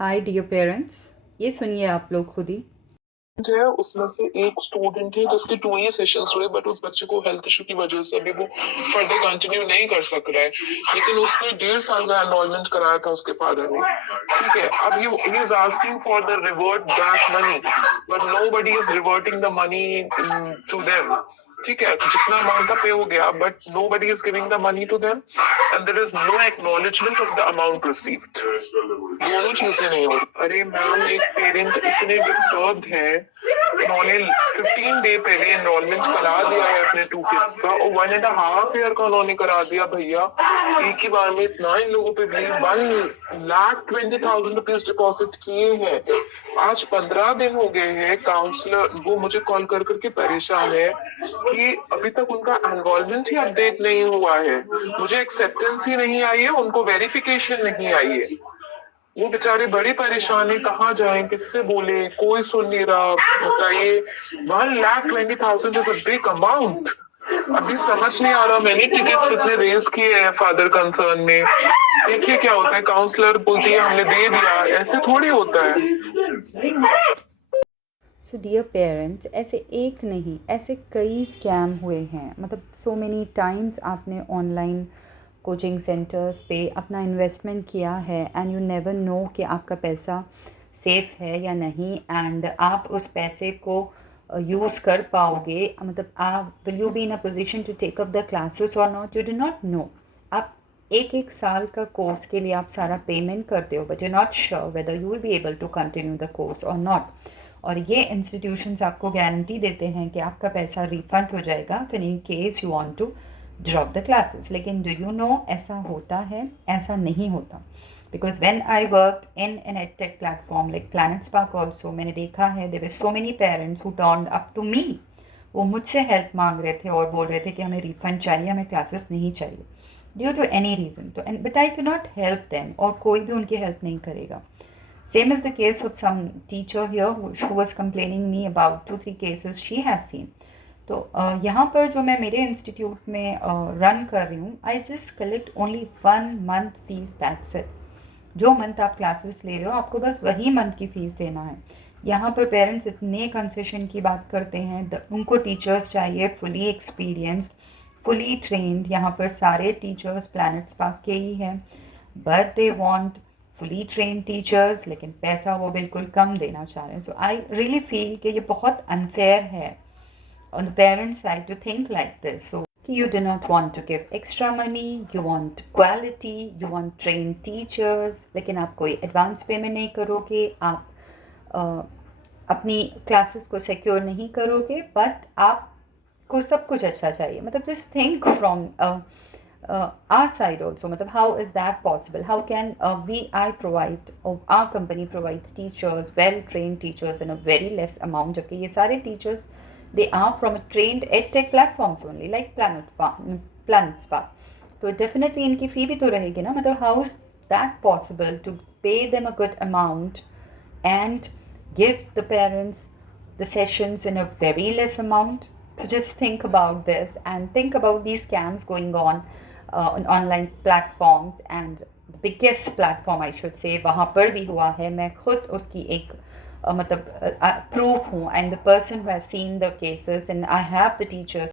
Hi dear parents, ये सुनिए आप लोग खुद ही। है उसमें से एक स्टूडेंट है जिसके 2 ही सेशंस हुए, बट उस बच्चे को हेल्थ इशू की वजह से अभी वो फर्दर कंटिन्यू नहीं कर सक रहा है। लेकिन उसने 1.5 साल का एनरोलमेंट कराया था उसके फादर ने। ठीक है, अब he is asking for the revert back money, but nobody is reverting the money to them. ठीक है, जितना अमाउंट था पे हो गया, but nobody is giving the money to them and there is no acknowledgement of the amount received. दोनों चीजें नहीं हो। अरे मैम, एक पेरेंट इतने डिस्टर्ब है, उन्होंने 15 डे पहले एनरोलमेंट करा दिया है अपने 2 किड्स का, और 1.5 ईयर का उन्होंने करा दिया भैया। एक ही बार में इतना इन लोगों पे बिल 1,20,000 रुपीज डिपॉजिट किए हैं। आज 15 दिन हो गए हैं, काउंसलर वो मुझे कॉल कर करके परेशान है कि अभी तक उनका एनरोलमेंट ही अपडेट नहीं हुआ है, मुझे एक्सेप्टेंस ही नहीं आई है, उनको वेरिफिकेशन नहीं आई है। वो बेचारे बड़े परेशान है, कहाँ जाएं, किससे बोले, कोई सुन नहीं रहा। बताइए, 1,20,000 इज अ बिग अमाउंट। अभी समझ नहीं आ रहा, मैंने टिकट्स इतने रेज किए हैं फादर कंसर्न में। देखिए क्या होता है, काउंसलर बोलती है हमने दे दिया, ऐसे थोड़ी होता है। सो डियर पेरेंट्स, ऐसे एक नहीं, ऐसे कई स्कैम हुए हैं। मतलब सो मेनी टाइम्स आपने ऑनलाइन कोचिंग सेंटर्स पे अपना इन्वेस्टमेंट किया है एंड यू नेवर नो कि आपका पैसा सेफ है या नहीं, एंड आप उस पैसे को यूज़ कर पाओगे। मतलब आप will you be in a position to take up the classes और not, you do not know. आप एक एक साल का कोर्स के लिए आप सारा पेमेंट करते हो, but you not sure whether you will be able to continue the course और नॉट। और ये इंस्टीट्यूशंस आपको गारंटी देते हैं कि आपका पैसा रिफंड हो जाएगा फिर in case you want to drop the classes. लेकिन डू यू नो ऐसा होता है? ऐसा नहीं होता। Because when I work in an edtech platform like Planet Spark also, मैंने देखा है there were so many parents who turned up to me. वो मुझसे हेल्प मांग रहे थे और बोल रहे थे कि हमें रिफंड चाहिए, हमें क्लासेस नहीं चाहिए ड्यू टू एनी रीज़न। तो but I can not help them, और कोई भी उनकी हेल्प नहीं करेगा। Same is the case with some teacher here who was complaining me about 2-3 cases she has seen. तो यहाँ पर जो मैं मेरे इंस्टीट्यूट में रन कर रही हूँ, I just collect only 1 month fees, that's it. जो मंथ आप क्लासेस ले रहे हो आपको बस वही मंथ की फ़ीस देना है। यहाँ पर पेरेंट्स इतने कंसेशन की बात करते हैं, उनको टीचर्स चाहिए फुली एक्सपीरियंस्ड, फुली ट्रेंड। यहाँ पर सारे टीचर्स प्लैनेट स्पार्क के ही हैं, but they want fully train teachers, लेकिन पैसा वो बिल्कुल कम देना चाह रहे हैं। सो आई रियली फील कि ये बहुत अनफेयर है on the parents side to think like this. So you do not want to give extra money, you want quality, you want trained teachers, लेकिन आप कोई एडवांस पेमेंट नहीं करोगे, आप अपनी क्लासेस को सिक्योर नहीं करोगे, बट आपको सब कुछ अच्छा चाहिए। मतलब just think from our side also, matlab, how is that possible? How can I provide, or our company provides teachers, well trained teachers in a very less amount, जबकि ये सारे teachers they are from a trained edtech platforms only like Planet Spa. तो definitely इनकी fee भी तो रहेगी ना। मतलब how is that possible to pay them a good amount and give the parents the sessions in a very less amount? So just think about this and think about these scams going on online platforms, and biggest platform I should say वहाँ पर भी हुआ है। मैं खुद उसकी एक मतलब प्रूफ हूँ, and the person who has seen the cases, and I have the teachers